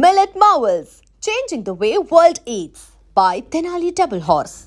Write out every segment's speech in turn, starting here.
Millet Marvels, changing the way world eats by Tenali Double Horse.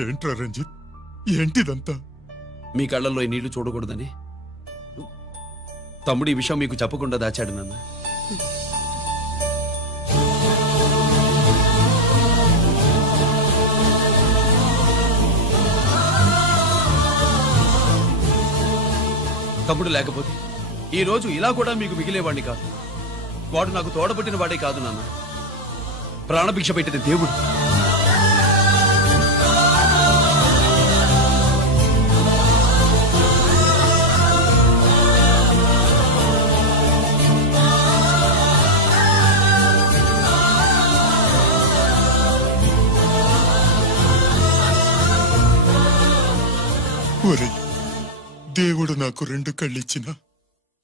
ఏంట్రా రంజిత్, ఏంటిదంతా? మీ కళ్ళల్లో ఈ నీళ్లు చూడకూడదని తమ్ముడు ఈ విషయం మీకు చెప్పకుండా దాచాడు నాన్న. తమ్ముడు లేకపోతే ఈ రోజు ఇలా కూడా మీకు మిగిలేవాడిని కాదు. వాడు నాకు తోడబుట్టిన వాడే కాదు నాన్న, ప్రాణభిక్ష పెట్టిన దేవుడు. ఒరేయ్, దేవుడు నాకు 2 కళ్ళిచ్చిన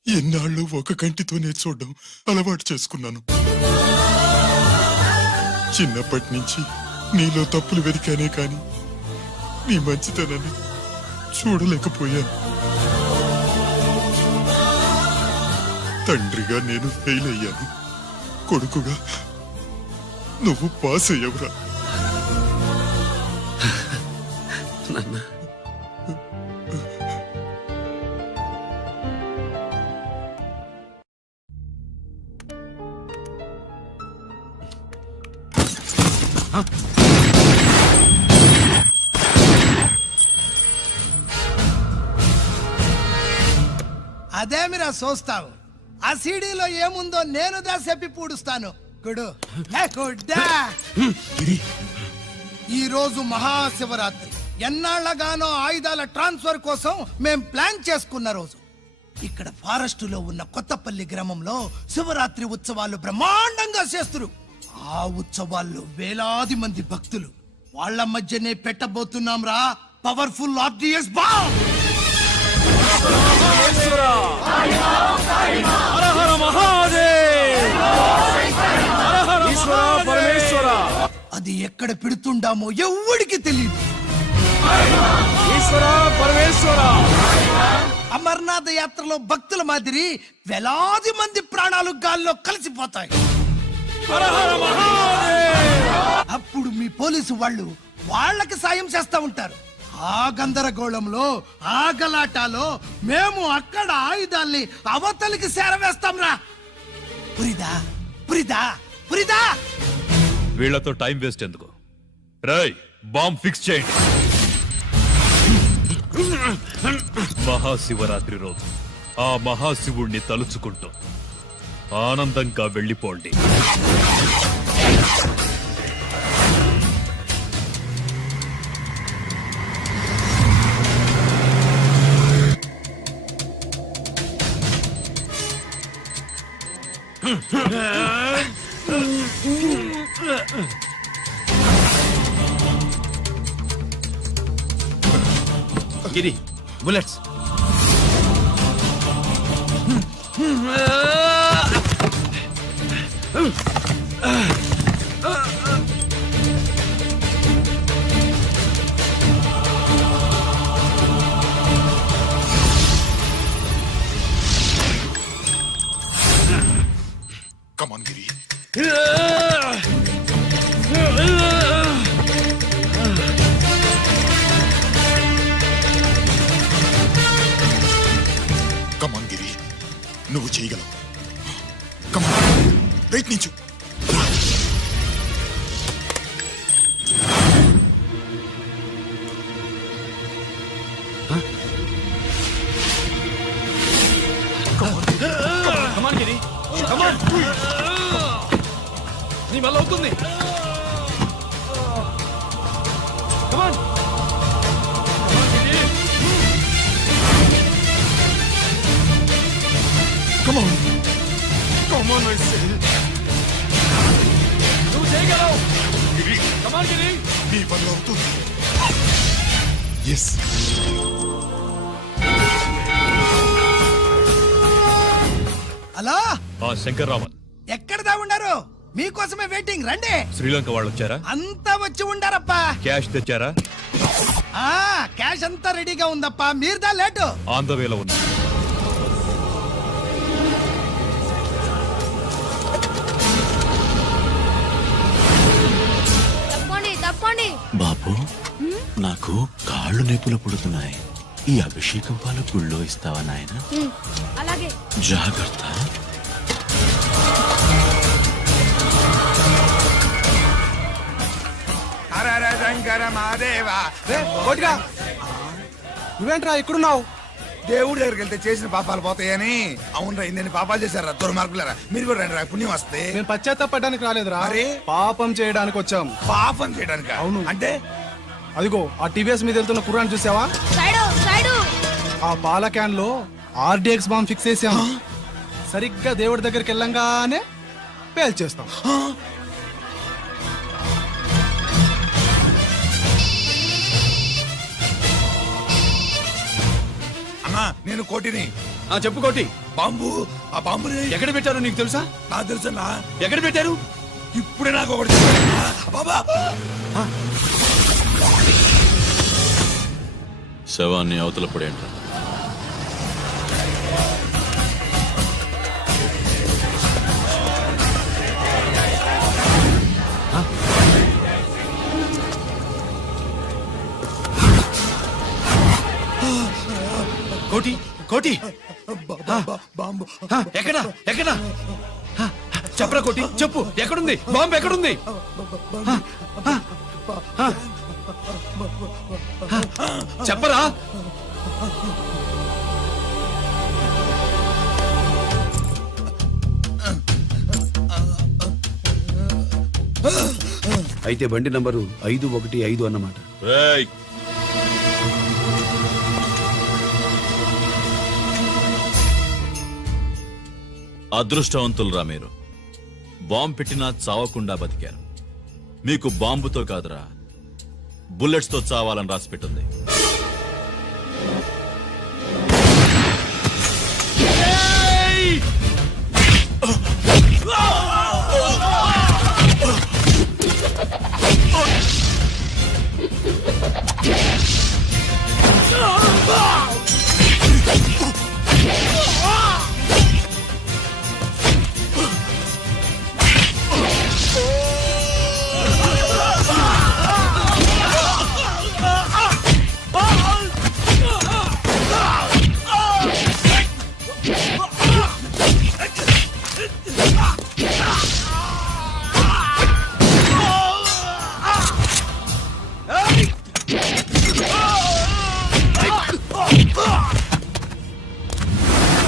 ఎన్నాళ్ళు ఒక కంటితోనే చూడడం అలవాటు చేసుకున్నాను. చిన్నప్పటి నుంచి నీలో తప్పులు వెతికానే కాని నీ మంచితనాన్ని చూడలేకపోయాను. తండ్రిగా నేను ఫెయిల్ అయ్యాను, కొడుకుగా నువ్వు పాస్ అయ్యవురా. నాన్న, అదేమిరా చూస్తావు? ఆ సీడీలో ఏముందో నేను చెప్పి పూడుస్తాను. గుడు ఈ రోజు మహాశివరాత్రి. ఎన్నాళ్లగానో ఆయుధాల ట్రాన్స్ఫర్ కోసం మేం ప్లాన్ చేసుకున్న రోజు. ఇక్కడ ఫారెస్ట్ లో ఉన్న కొత్తపల్లి గ్రామంలో శివరాత్రి ఉత్సవాలు బ్రహ్మాండంగా చేస్తురు. ఆ ఉత్సవాల్లో వేలాది మంది భక్తులు. వాళ్ళ మధ్యనే పెట్టబోతున్నాం రా పవర్ఫుల్ ఆర్డిఎస్ బాంబ్. అది ఎక్కడ పెడుతుండామో ఎవ్వడికి తెలియదు. అమర్నాథ్ యాత్రలో భక్తుల మాదిరి వేలాది మంది ప్రాణాలు గాల్లో కలిసిపోతాయి. అప్పుడు మీ పోలీసు వాళ్ళు వాళ్ళకి సాయం చేస్తా ఉంటారు. ఆ గందరగోళంలో, ఆ గలాటాలో మేము అక్కడ ఆయుధాల్ని అవతలికి చేరవేస్తాం రా. పురిదా పురిదా పురిదా. వీళ్లతో టైం వేస్ట్ ఎందుకు? రేయ్, బాంబ్ ఫిక్స్ చేయండి. మహాశివరాత్రి రోజు ఆ మహాశివుణ్ణి తలుచుకుంటూ ఆనందంగా వెళ్ళిపోండి. గిరి, bullets. Come on, Giri. Come on, Giri. నువ్వు చేయగలవు. Come on. ప్రయత్నించు. Come on, Giri. Come on. నీ వల్ల అవుతుంది. Come on. Come on. Come on, I say. నువ్వు చేయగలవు. గిరి, Come on, గిరి. నీ వల్ల అవుతుంది. ఎస్. హలో, ఆ శంకర్ రామన్ ఎక్కడ దా ఉన్నారు? మీకోసమే వెయిటింగ్, రండి. శ్రీలంక వాళ్ళు వచ్చారా? అంతా వచ్చి ఉండారప్పా. క్యాష్ తెచ్చారా? ఆ క్యాష్ అంతా రెడీగా ఉందప్పా, మీరు దా లేటు. ఆన్ ద వేలో ఉంది. తప్పండి తప్పండి. బాబు నాకు కాళ్ళు నొప్పులు పుడుతున్నాయి. ఈ అభిషేకం పాలు గుళ్ళో ఇస్తావా నాయన? అలాగే. జాగ్రత్త. నువ్వేంట్రా ఇక్కడున్నావు? దేవుడి దగ్గరికి వెళ్తే చేసిన పాపాలు పోతాయని. అవునరా, ఇన్ని పాపాలు చేశారా దుర్మార్గులరా. మీరు కూడా రండి రా, పుణ్యం వస్తే. మేము పశ్చాత్తాపడడానికి రాలేదురా, మరి? పాపం చేయడానికి వచ్చాం. పాపం చేయడానికి అవును. అంటే అదిగో ఆ టీవీఎస్ మీద వెళ్తున్న కుర్రాన్ని చూసావా? Side side. ఆ పాల క్యాన్ లో ఆర్డిఎక్స్ బాంబ్ ఫిక్స్ చేసాం. సరిగ్గా దేవుడి దగ్గరికి వెళ్ళంగానే పేల్చేస్తాం. అమ్మా, నేను కోటిని. ఆ చెప్పు కోటి. బాంబు, ఆ బాంబుని ఎక్కడ పెట్టారో నీకు తెలుసా? నాకు తెలుసన్నా. ఎక్కడ పెట్టారు? ఇప్పుడే నాకు ఒకటి చెప్పారన్నా. బాబా, శవాన్ని అవతల పడేంట్రా. కోటి కోటి. బాంబు ఎక్కడ ఎక్కడ? చెప్పరా కోటి, చెప్పు. ఎక్కడుంది బాంబు? ఎక్కడుంది? చెప్పరా. అయితే బండి నంబరు 515 అన్నమాట. రేయ్, అదృష్టవంతులరా మీరు. బాంబు పెట్టినా చావకుండా బతికారు. మీకు బాంబుతో కాదురా, బుల్లెట్స్ తో చావాలని రాసి పెట్టింది.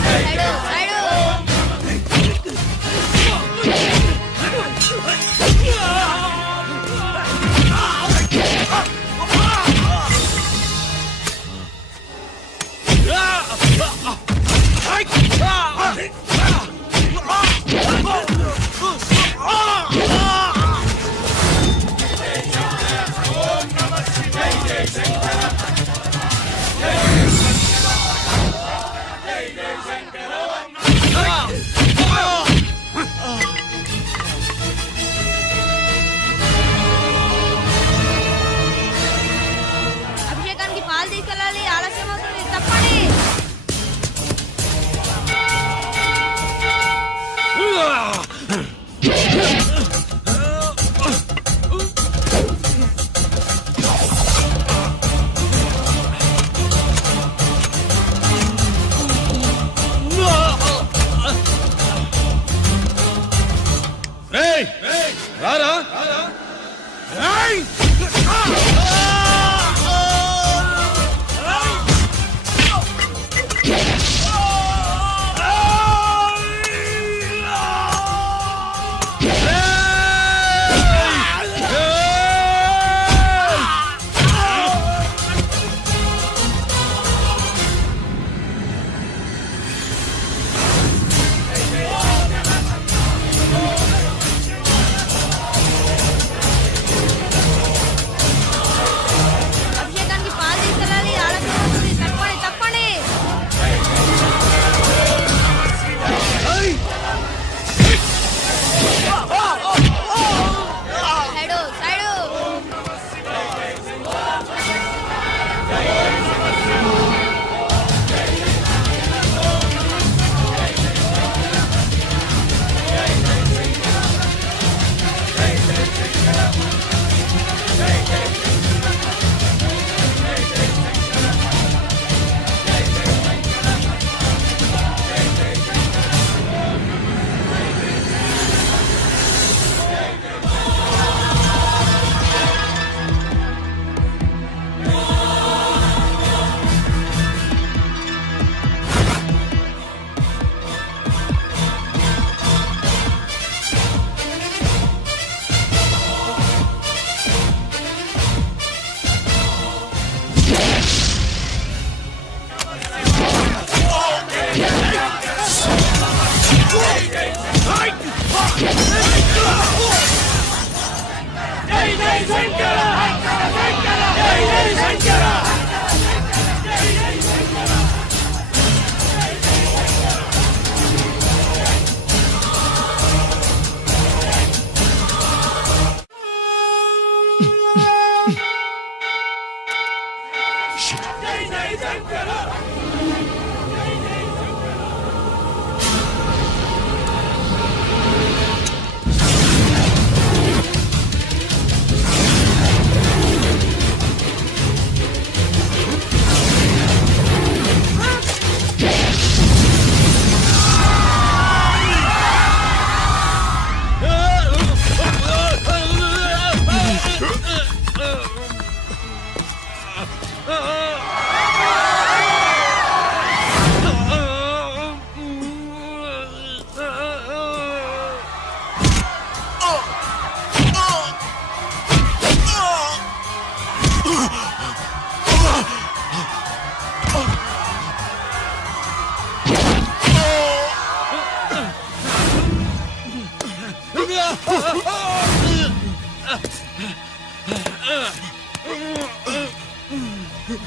Side side. అభిషేకానికి పాలు తీసుకెళ్ళాలి, ఆలస్యం అవుతుంది. తప్పండి. రేయ్, రారా.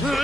గిరి,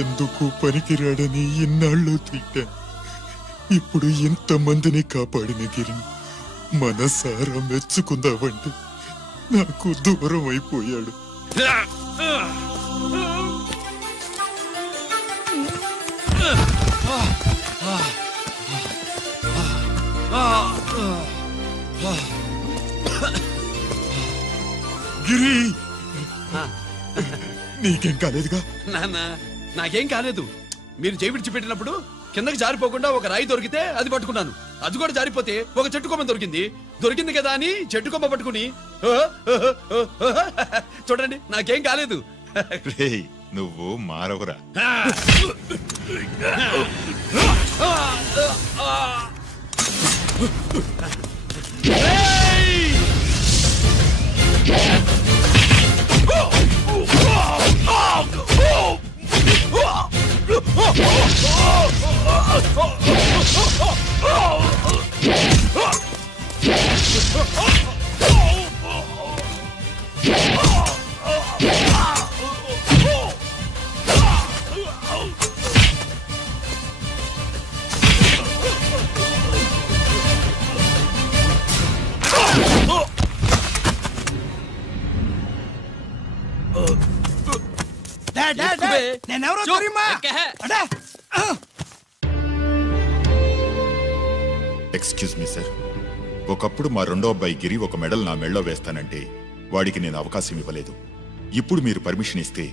ఎందుకు పనికిరాడని ఇన్నాళ్ళు తిట్టాను. ఇప్పుడు ఇంతమందిని కాపాడిన గిరిని మనసారా మెచ్చుకుందామంటే నాకు దూరం అయిపోయాడు. గిరి, నీకేం కాలేదుగా? నాన్న నాకేం కాలేదు. మీరు చేయి విడిచిపెట్టినప్పుడు కిందకి జారిపోకుండా ఒక రాయి దొరికితే అది పట్టుకున్నాను. అది కూడా జారిపోతే ఒక చెట్టు కొమ్మ దొరికింది కదా అని చెట్టు కొమ్మ పట్టుకుని చూడండి, నాకేం కాలేదు. రేయ్, నువ్వు మారవురా. నేనెవరో తెలియమా? అడే, ఎక్స్క్యూజ్ మీ సార్, ఒకప్పుడు మా రెండో అబ్బాయి గిరి ఒక మెడల్ నా మెడలో వేస్తానంటే వాడికి నేను అవకాశం ఇవ్వలేదు. ఇప్పుడు మీరు పర్మిషన్ ఇస్తే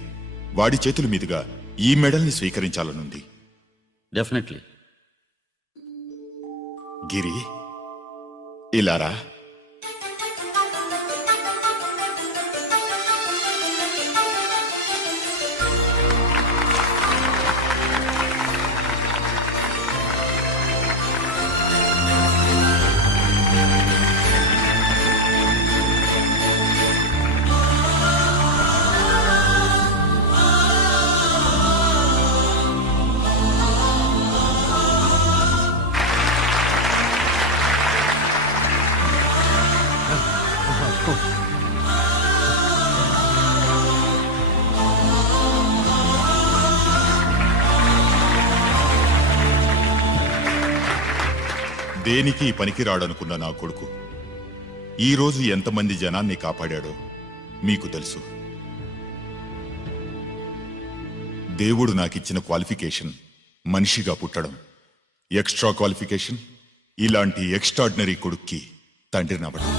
వాడి చేతుల మీదుగా ఈ మెడల్ని స్వీకరించాలనుంది. డెఫినెట్లీ. గిరి, ఇలారా. దేనికి పనికిరాడనుకున్న నా కొడుకు ఈ రోజు ఎంతమంది జనాన్ని కాపాడాడో మీకు తెలుసు. దేవుడు నాకిచ్చిన క్వాలిఫికేషన్ మనిషిగా పుట్టడం. ఎక్స్ట్రా క్వాలిఫికేషన్ ఇలాంటి ఎక్స్ట్రాడినరీ కొడుక్కి తండ్రినవ్వడం.